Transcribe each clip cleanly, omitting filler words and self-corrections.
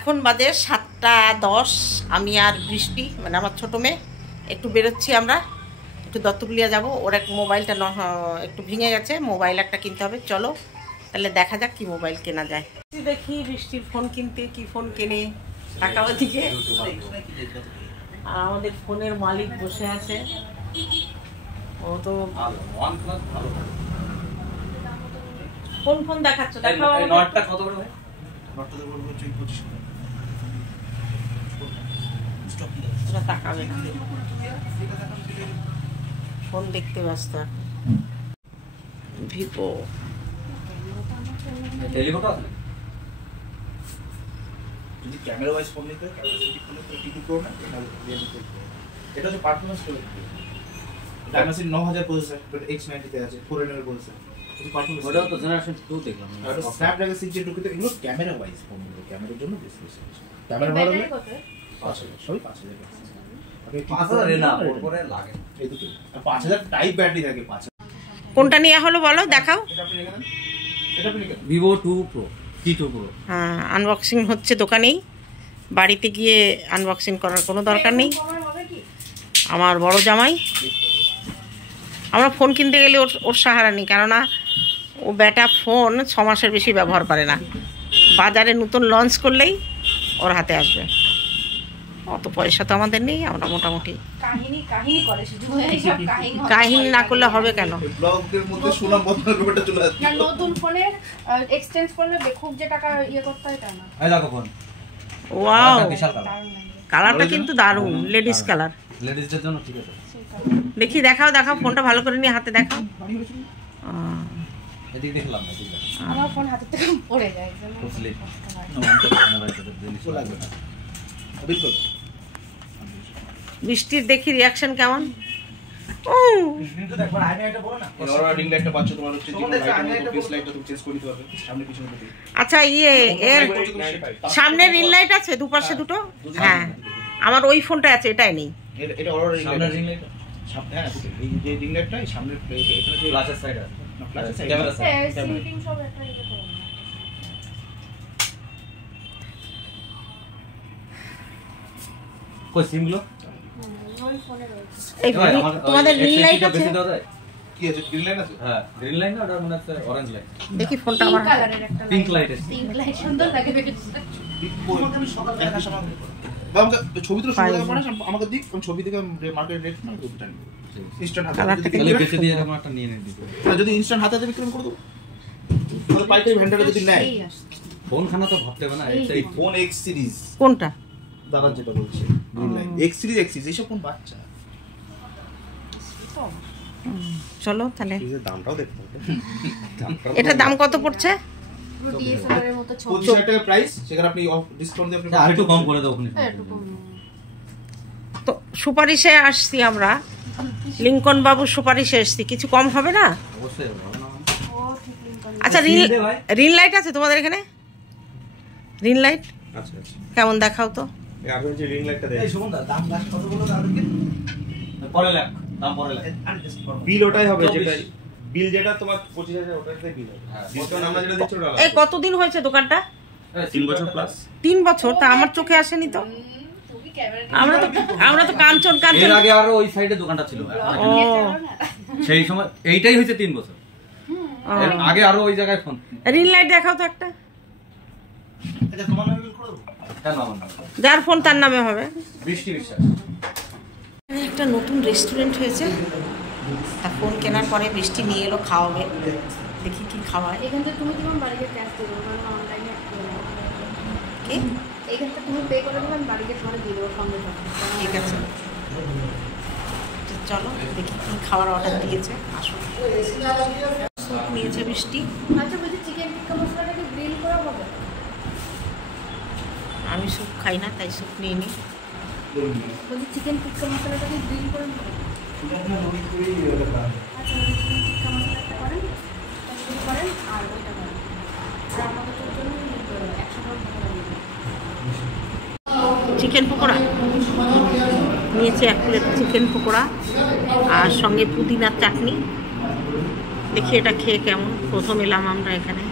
এখন বাজে 7:10। আমি আর বৃষ্টি মানে আমার ছোটো মেয়ে একটু বেরোচ্ছি, আমরা একটু দত্তপুলিয়া যাব। ওর এক মোবাইলটা একটু ভেঙে গেছে, মোবাইল একটা কিনতে হবে। চলো তাহলে দেখা যাক কি মোবাইল কেনা যায়। দেখি বৃষ্টির ফোন কিনতে, কি ফোন কেনে টাকাও দিকে। আর আমাদের ফোনের মালিক বসে আছে, ও তো কোন ফোন দেখাচ্ছ? দেখাও। নটটা কত করে ভাই? নটটা তো বলবো 25 টাকা। তাকাবে না, ফোন দেখতে ব্যস্ত। ভিভো যদি ক্যামেরা ওয়াইজ ফোন নিতে টিপি করো না, এটা হচ্ছে performance level. Dimensity 9000 processor, but X90 তে আছে 4nm এর প্রসেসর। এটা পারফরম্যান্স, ওটাও তো জেনারেশন 2 দেখলাম। আর স্ন্যাপড্রাগন 6Gen 2 তে এগুলো ক্যামেরা ওয়াইজ ফোন, ক্যামেরার জন্য বেশি ক্যামেরা মডেল 5000, সবই 5000 আপনি 5000 এর না উপরে লাগে এই দুটো। আর 5000 টাইপ ব্যাটারি থাকে। 5000 কোনটা নিয়ে হলো বলো, দেখাও। এটা আপনি দেখেন, এটা আপনি দেখেন Vivo 2 Pro T2 Pro। হ্যাঁ, আনবক্সিং হচ্ছে দোকানেই, বাড়িতে গিয়ে আনবক্সিং করার কোনো দরকার নেই। আমার বড় জামাই, আমরা ফোন কিনতে গেলে ওর সাহারা নেই, কেননা ও বেটা ফোন 6 মাসের বেশি ব্যবহার করে না। বাজারে নতুন লঞ্চ করলেই ওর হাতে আসবে। অত পয়সা তো আমাদের নেই, আমরা মোটামুটি কাহিনী না করলে হবে কেন? ব্লগের মধ্যে সুনাম বদনার ব্যাপারটা চলে আসছে। না, নতুন ফোনে এক্সচেঞ্জ করলে খুব যে টাকা ইয়ে করতে হয় তা না। এই দেখো ফোন, ওয়াও, বিশাল কালার। কালারটা কিন্তু দারুণ, লেডিস কালার। লেডিসদের জন্য ঠিক আছে। দেখি, দেখাও দেখাও ফোনটা ভালো করে নিয়ে হাতে দেখাও। এদিকে দেখলাম না, ঠিক আছে। আমার ফোন হাতে থেকে পড়ে যায় বুঝলি? বিলকুল। বৃষ্টির দেখি রিয়াকশন কেমন। ও কিন্তু দেখবার আইনা এটা বলো না। ওরা রিং লাইটটা পাচ্ছ, তোমার হচ্ছে যে লাইটটা ফেস লাইটটা তুমি চেঞ্জ করে দিতে পারবে সামনে পিছনে দিতে। আচ্ছা, এর সামনে রিং লাইট আছে দুপাশে দুটো? হ্যাঁ, আমার ওই ফোনটা আছে, এটাই নেই। এটা ওরা রিং লাইট সামনে, হ্যাঁ এই যে রিং লাইটটা সামনে এখানে যে গ্লাসের সাইড আছে না, ফ্ল্যাশের সাইড ক্যামেরা সাইড। সিটিং সব একটা ইয়ে করো না। কই সিমগুলো? ওই ফোনে রয়েছে। এই তোমাদের রিং লাইট আছে? বেশি দাও যায়? কি আছে? গ্রিন লাইট আছে? হ্যাঁ, গ্রিন লাইট না, ওটা মনে হচ্ছে অরেঞ্জ লাইট। দেখি ফোনটা পিঙ্ক আমার কালারের একটা পিঙ্ক লাইট আছে। পিঙ্ক লাইট সুন্দর লাগে বেশ। দেখার সময় বাবা ছবি তো সুন্দর দেখা পড়ে, আমাকে দিক আমি ছবি থেকে মার্কেট রেট না দুটো টাইম ইনস্ট্যান্ট হাতে তাহলে বেশি দিয়ে এরকম একটা নিয়ে নিতে দিতে। না, যদি ইনস্ট্যান্ট হাতে বিক্রি করে দেবো তাহলে পাইকারি ভেন্ডারে যদি নেয়। ফোন খানা তো ভাবতে হবে না, এই ফোন এক্স সিরিজ কোনটা? দাদা যেটা বলছে গ্রিন লাইট এক্স সিরিজ এইসব কোন বাচ্চা। চলো তাহলে, এর দামটাও দেখতে হবে। এটার দাম কত পড়ছে? পুরো ডিএসএলআর এর মতো ছোট। 25,000 টাকা প্রাইস, সেখানে আপনি ডিসকাউন্ট দিয়ে আপনি আর একটু কম করে দাও ওখানে। একটু কম। তো সুপারিশে আসছি আমরা, লিঙ্কন বাবুর সুপারিশে আসছি, কিছু কম হবে না? অবশ্যই হবে না। ও ঠিক লিংকন। আচ্ছা, রিং লাইট আছে তোমাদের এখানে? রিং লাইট আচ্ছা আচ্ছা কেমন দেখাও তো। আপনি যে রিং লাইটটা দেন, এই সুমন দা, দাম লাস্ট কত বলো তাদেরকে? পরে লাগ, দাম পরে লাগ। বিল ওটাই হবে, যেটা বিল যেটা তোমার 25,000 ওটাতে বিল হবে। ডিসকাউন্ট আমরা যেটা দিচ্ছি ওটা এই কতদিন হয়েছে দোকানটা? 3 বছর প্লাস। 3 বছর? তা আমার চোখে আসেনি তো। তুমি ক্যামেরা আমরা তো কাঞ্চন এর আগে আরো ওই সাইডে দোকানটা ছিল। ও সেই সময় এইটাই হয়েছে 3 বছর। এর আগে আরো ওই জায়গায় ফোন। রিং লাইট দেখাও তো একটা। আচ্ছা, তোমার নামে বিল করে দেবো। কেন আমার নাম? যার ফোন তার নামে হবে। বৃষ্টি বিশ্বাস। এখানে একটা নতুন রেস্টুরেন্ট হয়েছে, তা ফোন কেনার পরে বৃষ্টি নিয়ে এলো খাওয়াবে। দেখি কি খাওয়ায়। এখান থেকে তুমি তোমার বাড়িতে ক্যাশ দিয়ে দেবো, কারণ অনলাইনে কি এখান থেকে তুমি পে করে দেবেন, বাড়িতে তোমার দিয়ে দেবো সঙ্গে সঙ্গে। ঠিক আছে, তো চলো দেখি কি খাবার অর্ডার দিয়েছে। আসুন। স্যুপ নিয়েছে বৃষ্টি। আচ্ছা, বলছি চিকেন টিক্কা মশলাটাকে গ্রিল করা হবে? আমি স্যুপ খাই না, তাই স্যুপ নিয়ে নিই। বলছি চিকেন টিক্কা মশলাটাকে গ্রিল করে নেবো। আচ্ছা, চিকেন টিক্কা মশলাটা করেন, গ্রিল করেন আর ওইটা করেন। আর আমাদের জন্য 100 টাকা লাগবে। চিকেন পকোড়া নিয়েছি, 1 প্লেট চিকেন পকোড়া আর সঙ্গে পুদিনার চাটনি। দেখি এটা খেয়ে কেমন। প্রথম এলাম আমরা এখানে।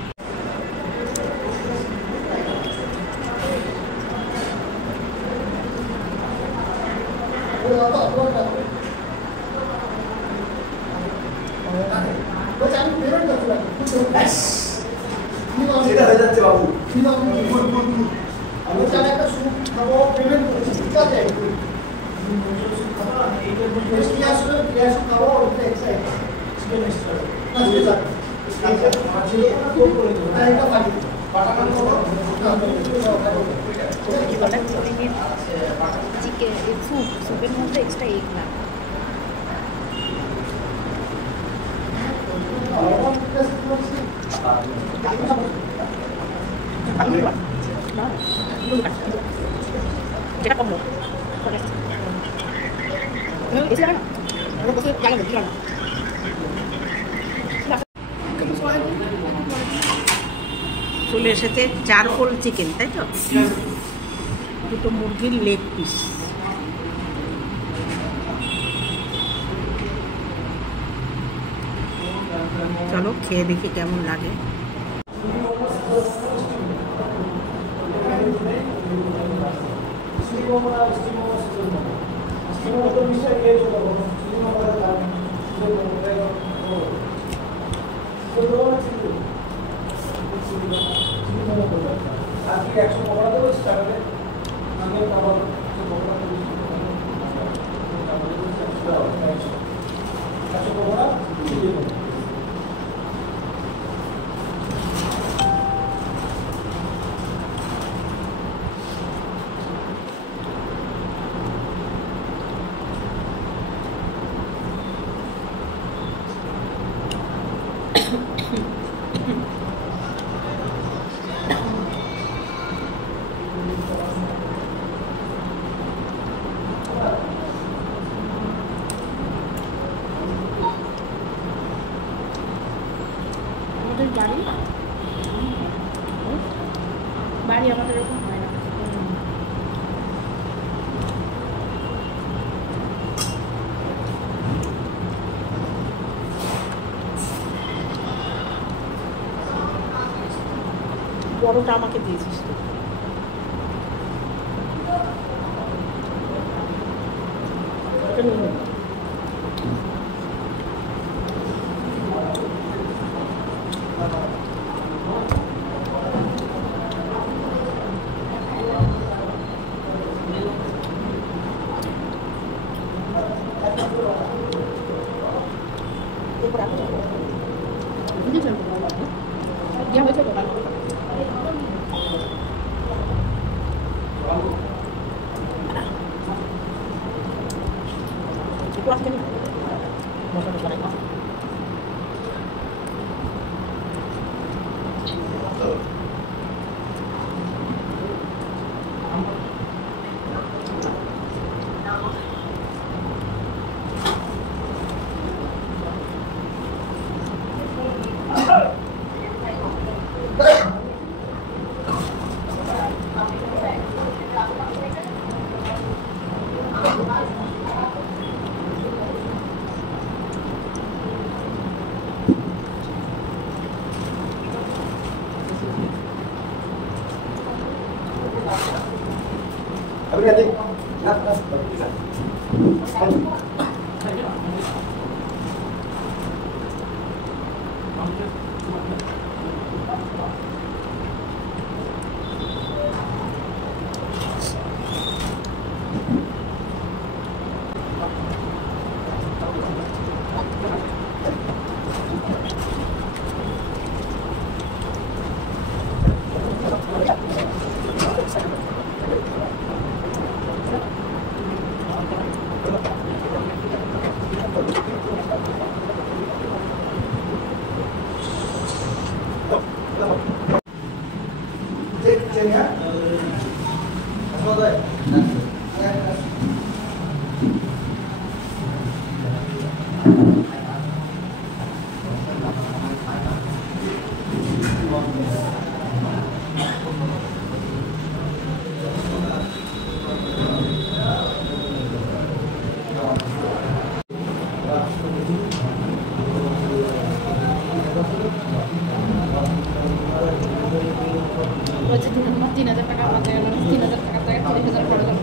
সেটা হয়ে যাচ্ছে বাবু। আমি তাহলে একটা সুপ খাবো পেমেন্ট করছি ঠিক আছে মিষ্টি আসলে গ্যাস খাবো ওটা এক্সট্রা চিকেন এক্সট্রা না সেটা এটা বাকি পাটাকান করো কি বলে চিকেন স্যুপের মধ্যে এক্সট্রা এগ না যেটা কম চলে এসেছে চারকোল চিকেন, তাই তো? দুটো মুরগির লেগ পিস। চলো খেয়ে দেখি কেমন লাগে। আজকে 100 পকোড়া দেবো স্টার্টারে আমি খাবার পকোড়া দেবো 100 পকোড়া দিয়ে দেবো আমাদের বাড়ি আমাদের এরকম হয় না। বড়টা আমাকে দিয়েছিস তো। এটা নিয়ে নে। একটু আজকে নি মশলা মশলা নাই। अभी क्या देख বলছে 3000 টাকা আমাদের 3000 টাকার জায়গায় 30,000 পড়ে গেল।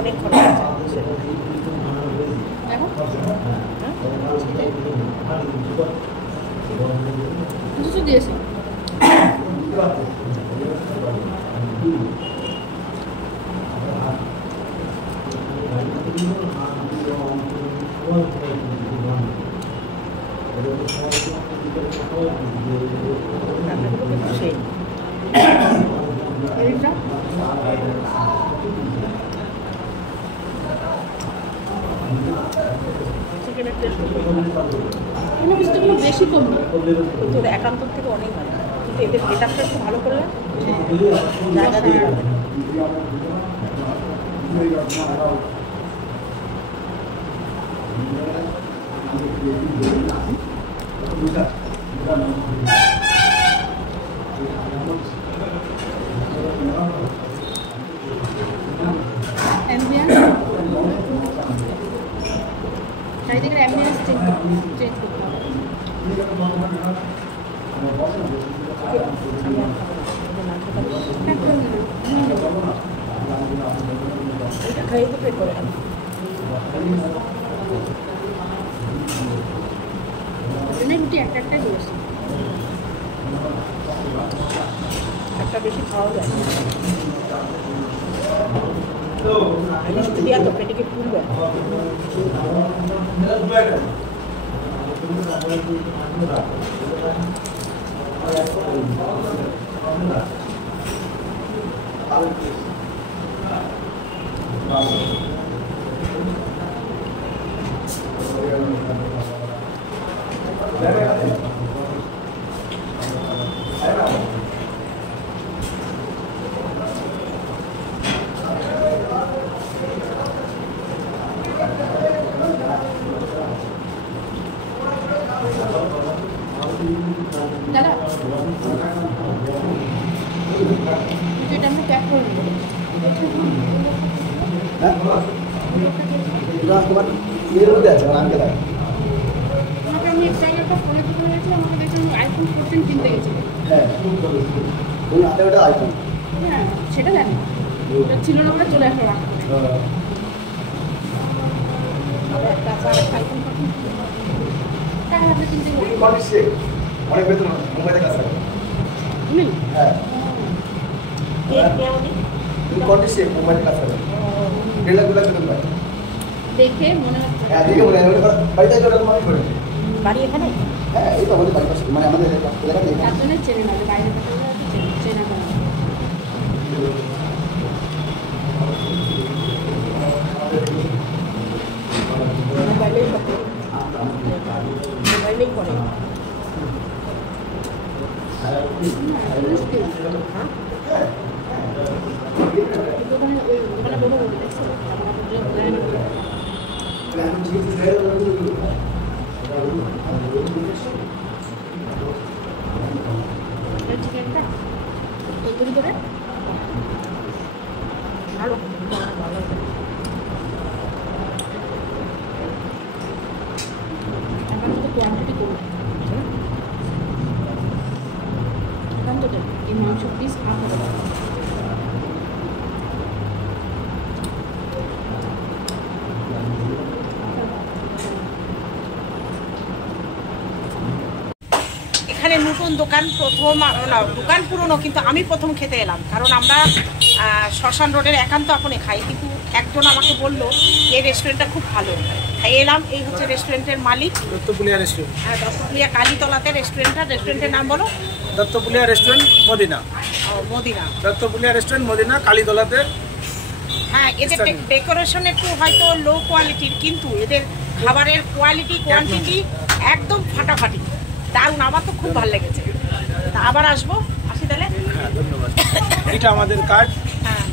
অনেক খরচ আছে। দেখো কিছু দিয়েছে রান্নাগুলো কিন্তু সেই এইটা চিকেনের টেস্ট কোনো কিছু তো বেশি কম না তোর একান্তর থেকে অনেক ভালো, কিন্তু এদের গেটআপটা একটু ভালো করলে জায়গা দিয়ে যাবে। অ্যাম্বিয়েন্স চারিদিকের অ্যাম্বিয়েন্স চেঞ্জ করতে হবে এটা খাইয়ে তো পেট করে রুটি একটা একটা দিয়েছে একটা বেশি খাওয়া যায় মিষ্টি দিয়া তো পেটে কি ফুলবে। দাদা এটা আমি প্যাক করে দেবো আমাকে আমি এক জায়গায় একটা ফোনে দোকানে গেছিলাম আমাকে দেখছি আমি আইফোন 14 কিনতে গেছিলাম হ্যাঁ সেটা জানি ওটা ছিল না বলে চলে আসলো একটা আছে আর একটা আইফোন টাকা আপনি কিনতে গেলেন অনেক বেতন মুম্বাইতে কাজ করে উনি হ্যাঁ কে উনি? কন্ডিশন মুম্বাইতে কাজ করে 1.5 লাখ বেতন পায় দেখে মনে হচ্ছে হ্যাঁ দেখে বলে বাড়িতে এরকম অনেক করে বাড়ি এখানে? হ্যাঁ এই তো আমাদের বাড়ির পাশে মানে আমাদের এলাকাতে তার জন্য চেনে না যে বাইরে কথা চেনা না মোবাইলেই করে, মোবাইলেই করে। মুশকিল হ্যাঁ দোকানে ওই দোকানে বড় বড় দেখছে চিকেনটা তন্দুরি করে ভালো ভালো এখন তো কোয়ান্টিটি কম এখন তো এই মাংস পিস হাফ হবে এখানে নতুন দোকান প্রথম না দোকান পুরনো, কিন্তু আমি প্রথম খেতে এলাম, কারণ আমরা শ্মশান রোডের একান্ত আপনে খাই, কিন্তু একজন আমাকে বললো এই রেস্টুরেন্টটা খুব ভালো, খাই এলাম। এই হচ্ছে রেস্টুরেন্টের মালিক, দত্তপুলিয়া রেস্টুরেন্ট। হ্যাঁ দত্তপুলিয়া কালীতলাতে রেস্টুরেন্টের নাম বলো। দত্তপুলিয়া রেস্টুরেন্ট মদিনা। মদিনা। দত্তপুলিয়া রেস্টুরেন্ট মদিনা কালীতলাতে। হ্যাঁ এদের ডেকোরেশন একটু হয়তো লো কোয়ালিটির, কিন্তু এদের খাবারের কোয়ান্টিটি একদম ফাটাফাটি, দারুণ, আমার তো খুব ভালো লেগেছে। তা আবার আসবো, আসি তাহলে। হ্যাঁ ধন্যবাদ। এটা আমাদের কার্ড। হ্যাঁ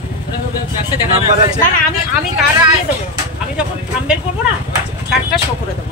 নাম্বার আছে। না আমি কার্ড দিয়ে দেবো, আমি যখন থাম্বেল করবো না কার্ডটা শো করে দেবো।